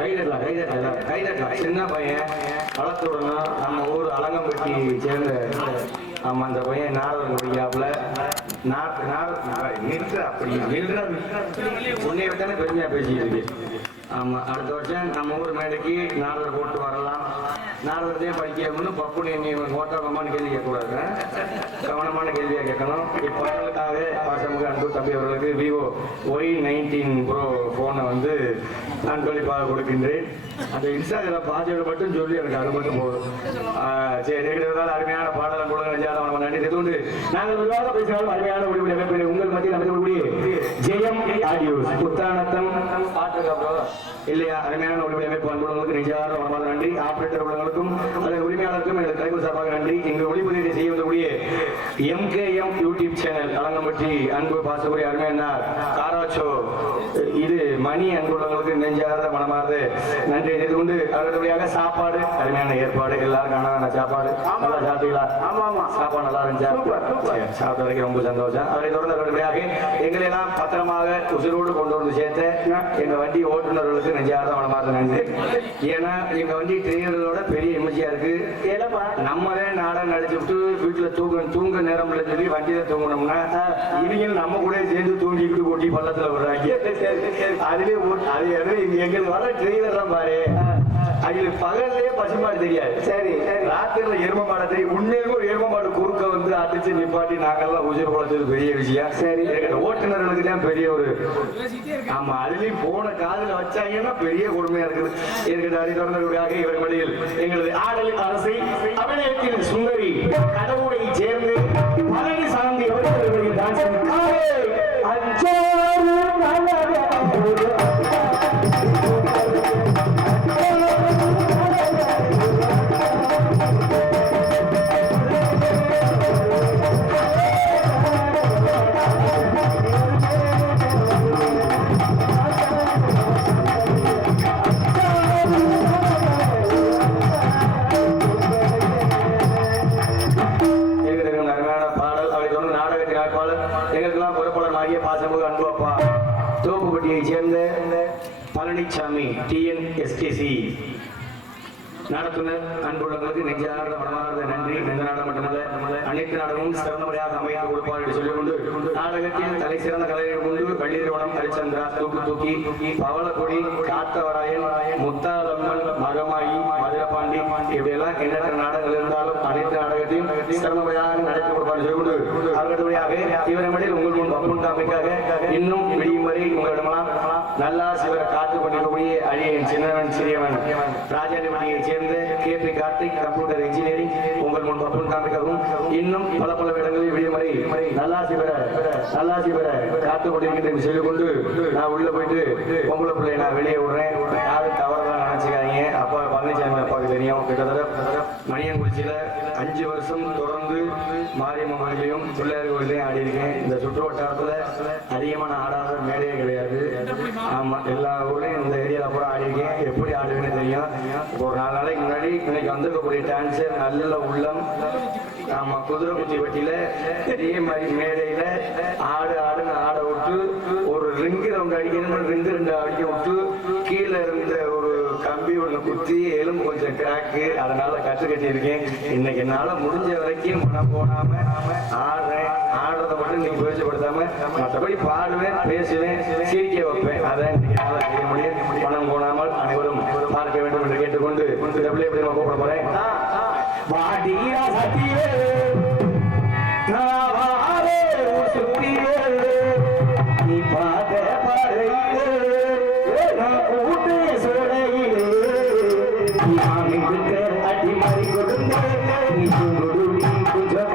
கைதட்டலாம் சின்ன பையன் வளர்த்து விடணும். நம்ம ஊர் அலங்கம்பட்டி சேர்ந்த ஆமா அந்த பையன் நாடகம் முடியாப்புல உன்னை விட்டானே பெருமையா பேசிட்டு இருக்கு. ஆமா அடுத்த வருஷம் நம்ம ஊர் மேடைக்கு நாடகம் போட்டு வரலாம். நாடகத்தையே படிக்கணும்னு பப்புனு என்னை ஓட்டமானு கேள்வி கேட்கக்கூடாது, கவனமான கேள்வியா கேட்கணும். இப்பொழுதுக்காக பாசமுக அன்பு தம்பி அவர்களுக்கு விவோ Y19 Pro போனை வந்து அன்பளிப்பாக கொடுக்கின்றேன். அந்த இன்ஸ்டாகிராம் பாஜக மட்டும் சொல்லி எனக்கு அது மட்டும் போதும். சரி இருக்கிறதால அருமையான பாடலம் கொடுங்க நிஜாதவன் நன்றி தெரிந்து நாங்கள் விவாதம் பேசினாலும் அருமையான ஒளிவுடைய உங்கள் மத்தியில் அமைக்கக்கூடிய ஜெயம் ஆடியோஸ் புத்தானத்தம் பாட்டுக்கு இல்லையா அருமையான ஒளிவுடைய அமைப்பு அன்புகளுக்கு நிஜாத மனமான நன்றி. ஆபரேட்டர் உள்ளவர்களுக்கும் அதன் உரிமையாளருக்கும் எனது தலைவர் சார்பாக நன்றி. இங்கு ஒளிபதிவு செய்ய வந்தக்கூடிய MKM யூடியூப் சேனல் அலங்கம்பட்டி அன்பு பாசபுரி அருமையானார் காராச்சோ இது மணி அன்புள்ளவர்களுக்கு நெஞ்சாத மனமார்ந்து நன்றி தெரிந்து கொண்டு அவர்களுடைய சாப்பாடு அருமையான ஏற்பாடு எல்லாரும் காணாத சாப்பாடு நல்லா சாப்பிட்டீங்களா? சாப்பாடு நல்லா இருந்துச்சா? சாப்பிட்டதுக்கு ரொம்ப சந்தோஷம். அவரை தொடர்ந்து அவர்களுடைய எங்களை எல்லாம் பத்திரமாக உசுரோடு கொண்டு வந்து சேர்த்த எங்க வண்டி ஓட்டுநர்களுக்கு நெஞ்சாத மனமார்ந்த நன்றி. ஏன்னா எங்க வண்டி தெரிகிறதோட பெரிய எமர்ஜியா இருக்கு. நம்மளே நாடகம் நடிச்சு விட்டு வீட்டுல தூங்க நேரம் இல்லை சொல்லி வண்டியில தூங்கணும்னா இவங்க நம்ம கூட சேர்ந்து தூங்கிட்டு கொட்டி பள்ளத்துல விடுறாங்க. அதுவே அது எங்களுக்கு வர ட்ரெயிலர் தான் பாரு, அதுல பகல்லே பசுமாடு தெரியாது. சரி ராத்திரில எரும மாடை தெரியும். உண்மையிலும் ஒரு எரும மாடு குறுக்க வந்து அடிச்சு நிப்பாட்டி நாங்கெல்லாம் உயிர் குழச்சது பெரிய விஷயம். சரி ஓட்டுநர்களுக்கு தான் பெரிய ஒரு ஆமா அதுலயும் போன காதுல வச்சாங்கன்னா பெரிய கொடுமையா இருக்குது. இருக்கிற அறிவுரையாக இவர் வழியில் எங்களது ஆடல் அரசை அபிநயத்தின் சுந்தரி கடவுளை சேர்ந்து பழனி சாந்தி அவர்கள் டான்ஸ் தோப்புப்பட்டியை சேர்ந்த பழனிசாமி TNSTC நடத்துனர் அன்புள்ளவர்களுக்கு நெஞ்சார்ந்த மனமார்ந்த நன்றி. இந்த நாடகம் மட்டுமல்ல அனைத்து நாடகமும் சிறந்த முறையாக அமைத்து கொடுப்பார் என்று சொல்லிக் கொண்டு நாடகத்தில் தலை சிறந்த கலைஞர்கள் கொண்டு வள்ளிரவணம் ஹரிச்சந்திரா தூக்கி பவளக்கொடி காத்தவராயன் முத்தாலம்மன் மகமாயி மதுரபாண்டி இப்படியெல்லாம் எண்ணற்ற நாடகங்கள் இருந்தாலும் அனைத்து நாடகத்தையும் சிறந்த முறையாக நடத்தி கொடுப்பார் சொல்லிக் கொண்டு அவர்களுடைய இவரமடியில் உங்கள் முன் பப்புன் காமிக்காக இன்னும் விடியும் வரை உங்களிடமெல்லாம் நல்லா சிவரை காத்துக் கொண்டிருக்கக்கூடிய அழியன் சின்னவன் சிறியவன் ராஜாநிபதியை சேர்ந்த KP கார்த்திக் கம்ப்யூட்டர் இன்ஜினியரிங் உங்கள் முன் பப்புன் காமிக்கவும் இன்னும் பல இடங்களில் விடியமறை நல்லா சிவரை காத்துக் கொண்டிருக்கின்றேன் சொல்லிக் கொண்டு நான் உள்ள போயிட்டு பொம்பளை பிள்ளை நான் வெளியே விடுறேன். யாரும் தவறதான் நினைச்சுக்காதீங்க. அப்பா பழனிசாமி அப்பாவுக்கு தெரியும். கிட்டத்தட்ட மணியங்குறிச்சியில 5 வருஷம் தொடர்ந்து மாரியம்மன் கோயிலையும் பிள்ளையார் கோயிலையும் ஆடி இருக்கேன். இந்த சுற்று வட்டாரத்துல அதிகமான ஆடாத மேடையே கிடையாது. ஆமா எல்லா ஊர்லயும் இந்த ஏரியால கூட ஆடி இருக்கேன். எப்படி ஆடுவேன்னு தெரியும். ஒரு 4 நாளைக்கு முன்னாடி இன்னைக்கு வந்திருக்கக்கூடிய டான்ஸர் நல்ல உள்ளம். ஆமா குதிரை குச்சி வெட்டியில இதே மாதிரி மேடையில ஆடுன்னு ஆட விட்டு ஒரு ரிங்கு ரவுண்ட் அடிக்கணும், ரிங்கு 2 அடிக்க விட்டு கீழே இருந்த ஒரு கம்பி ஒண்ணு குத்தி எலும்பு கொஞ்சம் கிராக்கு, அதனால கட்டு கட்டி இருக்கேன். இன்னைக்கு என்னால முடிஞ்ச வரைக்கும் மனம் போடாம ஆடுறத மட்டும் இன்னைக்கு பேசப்படுத்தாம மற்றபடி பாடுவேன், பேசுவேன், சிரிக்க வைப்பேன். அதான் இன்னைக்கு என்னால செய்ய முடியும். மனம் போடாமல் அனைவரும் பார்க்க வேண்டும் என்று கேட்டுக்கொண்டு எப்படி கூப்பிட போறேன். நீ பாத அடி மாறி கொடுங்க நீ கொஞ்சம்